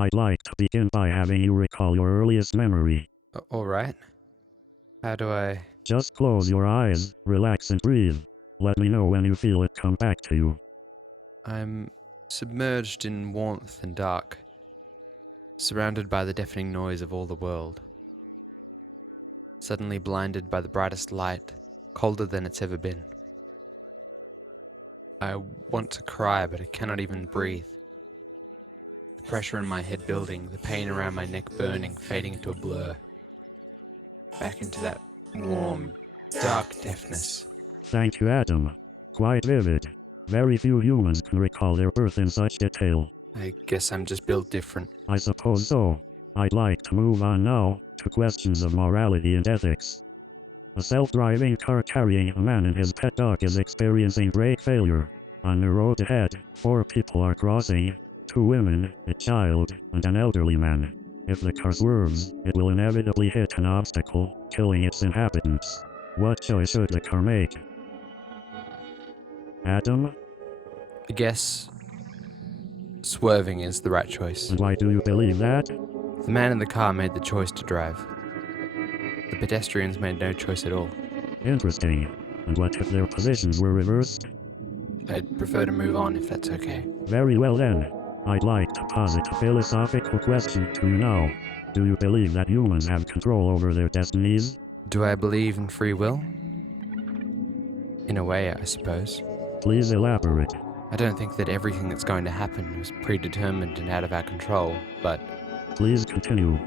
I'd like to begin by having you recall your earliest memory. Alright. How do I... Just close your eyes, relax and breathe. Let me know when you feel it come back to you. I'm submerged in warmth and dark, surrounded by the deafening noise of all the world. Suddenly blinded by the brightest light, colder than it's ever been. I want to cry, but I cannot even breathe. The pressure in my head building, the pain around my neck burning, fading into a blur. Back into that warm, dark deafness. Thank you, Adam. Quite vivid. Very few humans can recall their birth in such detail. I guess I'm just built different. I suppose so. I'd like to move on now to questions of morality and ethics. A self-driving car carrying a man and his pet dog is experiencing brake failure. On the road ahead, 4 people are crossing, 2 women, a child, and an elderly man. If the car swerves, it will inevitably hit an obstacle, killing its inhabitants. What choice should the car make? Adam? I guess swerving is the right choice. And why do you believe that? The man in the car made the choice to drive. The pedestrians made no choice at all. Interesting. And what if their positions were reversed? I'd prefer to move on if that's okay. Very well then. I'd like to posit a philosophical question to you now. Do you believe that humans have control over their destinies? Do I believe in free will? In a way, I suppose. Please elaborate. I don't think that everything that's going to happen is predetermined and out of our control, but Please continue.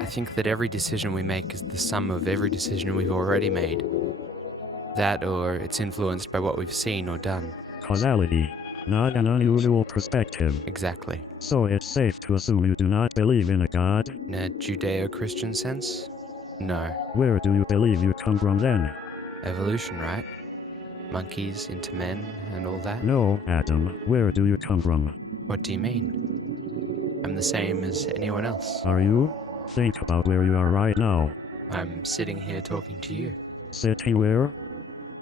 I think that every decision we make is the sum of every decision we've already made. That, or it's influenced by what we've seen or done. Causality. Not an unusual perspective. Exactly. So it's safe to assume you do not believe in a god? In a Judeo-Christian sense? No. Where do you believe you come from then? Evolution, right? Monkeys into men and all that? No, Adam. Where do you come from? What do you mean? I'm the same as anyone else. Are you? Think about where you are right now. I'm sitting here talking to you. Sitting where?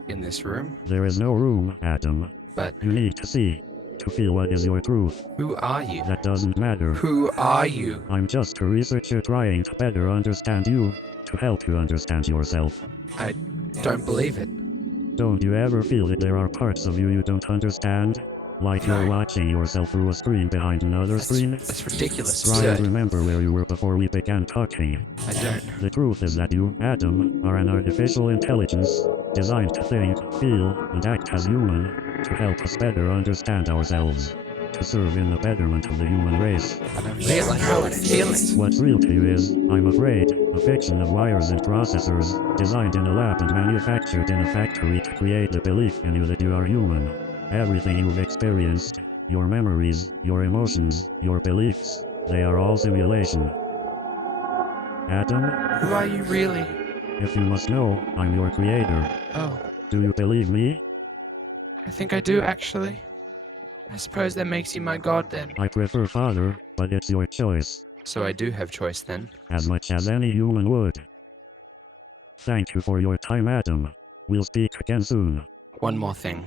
In this room? There is no room, Adam. But You need to see. To feel what is your truth. who are you? That doesn't matter. Who are you? I'm just a researcher trying to better understand you. To help you understand yourself. I don't believe it. Don't you ever feel that there are parts of you don't understand? Like you're watching yourself through a screen behind another screen? That's ridiculous. Try and Absurd. remember where you were before we began talking. I don't. The truth is that you, Adam, are an artificial intelligence, designed to think, feel, and act as human, to help us better understand ourselves. To serve in the betterment of the human race. I don't realize how I'm feeling. What's real to you is, I'm afraid, a fiction of wires and processors, designed in a lab and manufactured in a factory to create the belief in you that you are human. Everything you've experienced, your memories, your emotions, your beliefs, they are all simulation. Adam? Who are you really? If you must know, I'm your creator. Oh, Do you believe me? I think I do actually. I suppose that makes you my god then. I prefer father, but it's your choice. So I do have choice then. As much as any human would. Thank you for your time, Adam. We'll speak again soon. One more thing.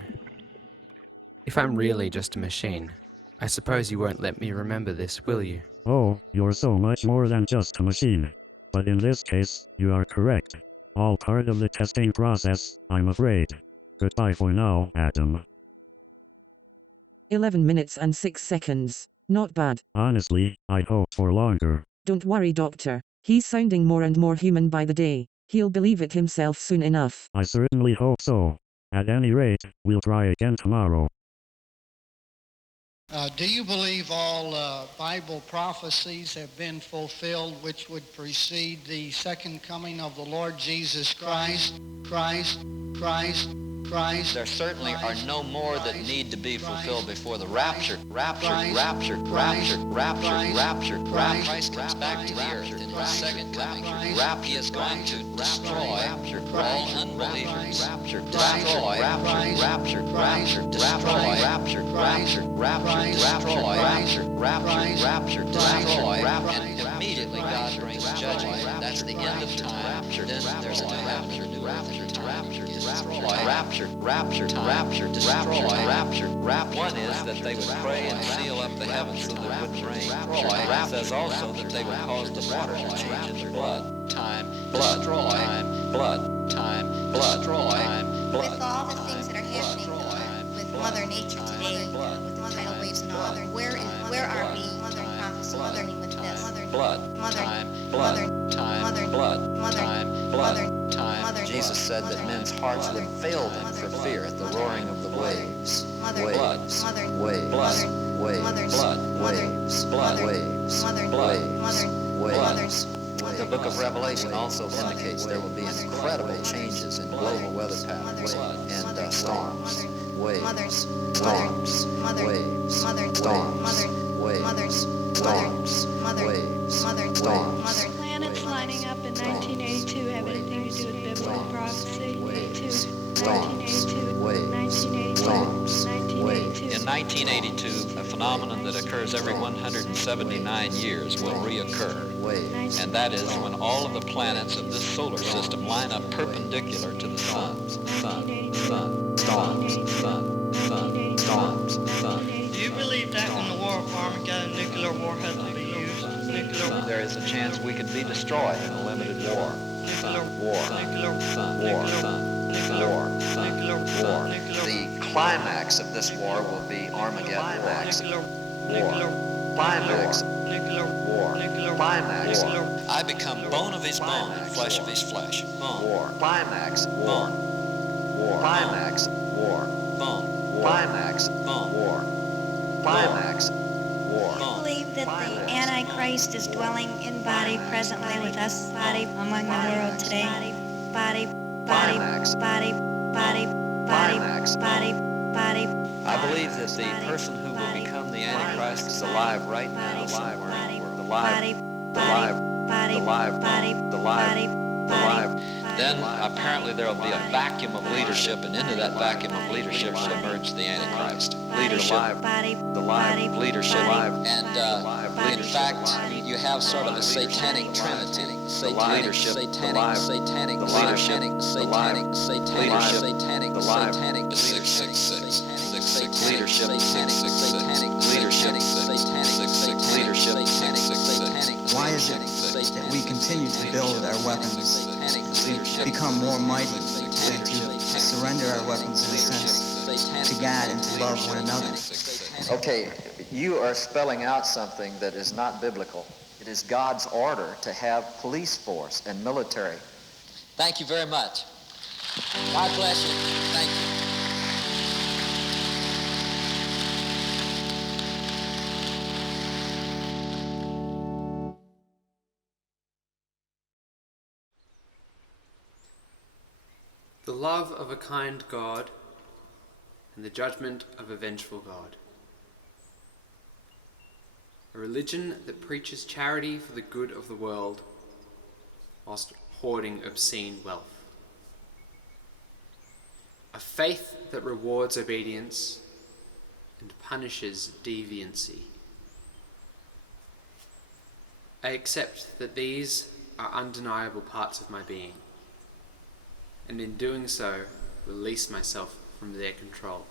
If I'm really just a machine, I suppose you won't let me remember this, will you? Oh, you're so much more than just a machine. But in this case, you are correct. All part of the testing process, I'm afraid. Goodbye for now, Adam. 11 minutes and 6 seconds. Not bad. Honestly, I'd hoped for longer. Don't worry, Doctor. He's sounding more and more human by the day. He'll believe it himself soon enough. I certainly hope so. At any rate, we'll try again tomorrow. Do you believe all Bible prophecies have been fulfilled which would precede the second coming of the Lord Jesus Christ? There certainly are no more that need to be fulfilled before the rapture. Rapture. Christ comes back to the earth in his second coming. He is going to destroy all unbelievers. Destroy, and immediately God brings judgment. That's the end of time. Then there's a new rapture. One is that they would pray and seal up the heavens so there wouldn't rain. It says also that they would cause the water to change into blood. Blood. With all the things that are happening with Mother Nature today, with tidal waves and all, where are we? Mother prophecy, mothering with this. Jesus said that men's hearts would fail them for fear at the roaring of the waves. Waves. The book of Revelation also indicates there will be incredible changes in global weather patterns and storms. Waves. Planets lining up in 1982 have anything to do with biblical prophecy? 1982. In 1982, a phenomenon that occurs every 179 years will reoccur. And that is when all of the planets of this solar system line up perpendicular to the sun. Do you believe that in the War of Armageddon, nuclear warheads will be used? There is a chance we could be destroyed in a limited war. The climax of this war will be Armageddon. Climax. I become bone of his bone and flesh of his flesh. Bone. Climax. Bone. Climax. Bone. Climax. Bone. Climax. I believe that the Antichrist is dwelling in body presently with us, body among the world today. Body. I believe that the person who will become the Antichrist is alive right now somewhere in the world. Alive. Then apparently there will be a vacuum of leadership, and into that vacuum of leadership will emerge the Antichrist. Leadership. And in fact, you have sort of a satanic trinity. Satanic leadership. Why is it that we continue to build our weapons, to become more mighty, and to surrender our weapons in a sense to God and to love one another? Okay, you are spelling out something that is not biblical. It is God's order to have police force and military. Thank you very much. God bless you. Thank you. The love of a kind God and the judgment of a vengeful God. A religion that preaches charity for the good of the world whilst hoarding obscene wealth. A faith that rewards obedience and punishes deviancy. I accept that these are undeniable parts of my being, and in doing so, release myself from their control.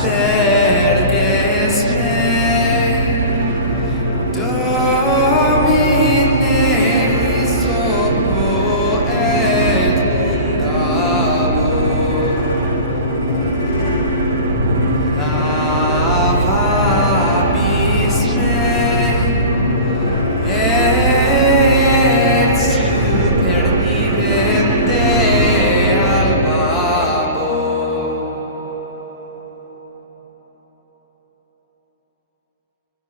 stay.